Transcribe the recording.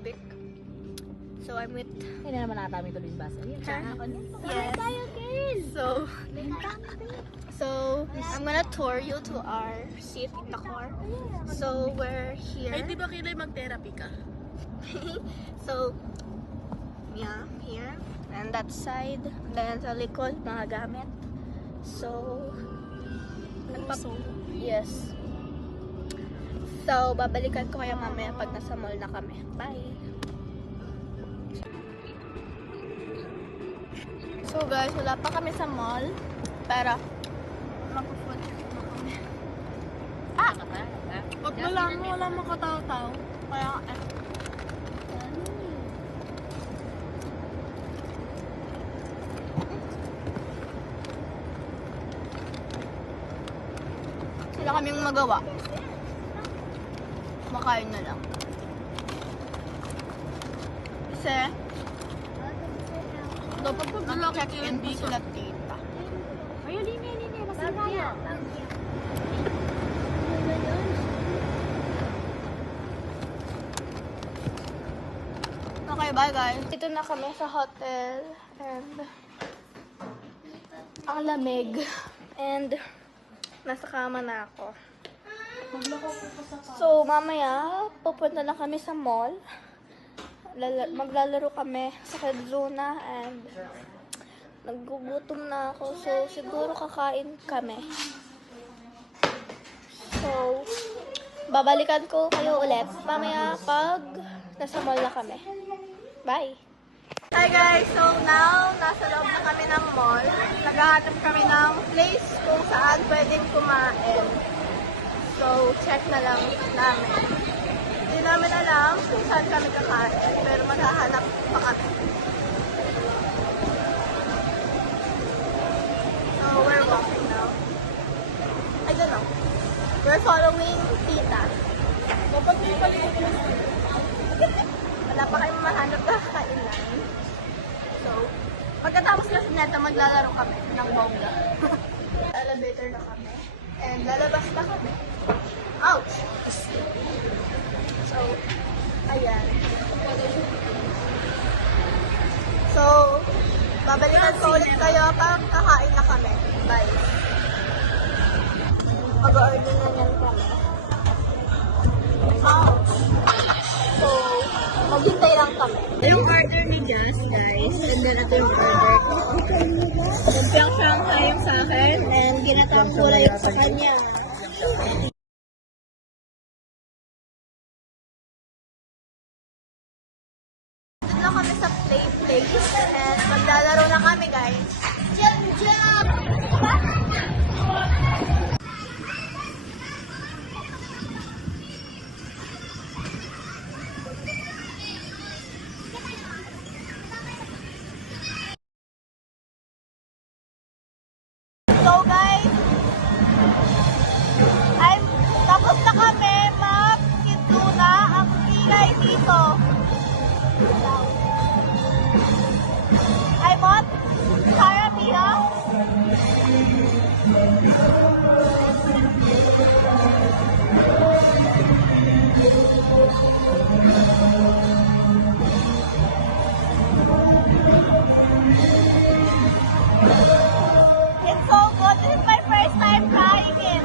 Subic. So I'm with... Hindi na naman nakatami tuloy yung basa. Yes. Yes. So I'm gonna tour you to our seat in the car. So we're here. Ay, di ba kailangan mag-therapy ka? So yeah, here and that side. Then sa likod, mga gamit. So yes. So babalikan ko kayo mamaya pag nasa mall na kami. Bye. So guys, wala pa kami sa mall. Pero mag-food trip na kami. Pag wala mo katao-tao. Kaya sila kaming magawa. Makain na lang. Kasi dapat pag lalaki hindi sila tita. Ayun, hindi. Masira yan. Okay, bye guys. Dito na kami sa hotel and ang lamig and nasa kama na ako. So, mamaya pupunta na kami sa mall. Maglalaro kami sa Kedzona and nagugutom na ako. So, siguro kakain kami. So, babalikan ko kayo ulit mamaya pag nasa mall na kami. Bye! Hi guys! So now, nasa loob na kami ng mall. Naghahanap kami ng place kung saan pwedeng kumain. So, check na lang namin. Hindi namin alam kung saan kami kakain, pero maghahanap pa kami. So, we're walking now. I don't know. We're following Tita. Dapat may palikot mo. Wala pa kayong mahanap na kainan. So, pagkatapos kasi neta, maglalaro kami ng bongga. Elevator na kami. And lalabas na kami. Ouch! So, ayan. So, babalikan ko ulit kayo pag kakain na kami. Bye! Mag-order na yan kami. Ouch! So, maghintay lang kami. Ito yung order ni Jazz, guys. And then ito yung order ko. Lumpiang Shanghai yung sa akin. And ginatang kulay yung sa kanya. Dito lang kami sa play place. And maglalaro na kami, guys. Jump, jump! So guys, tapos na kami mag-Kedzona. Ang kilay dito. I bought Sarabia. It's so good. This is my first time trying it.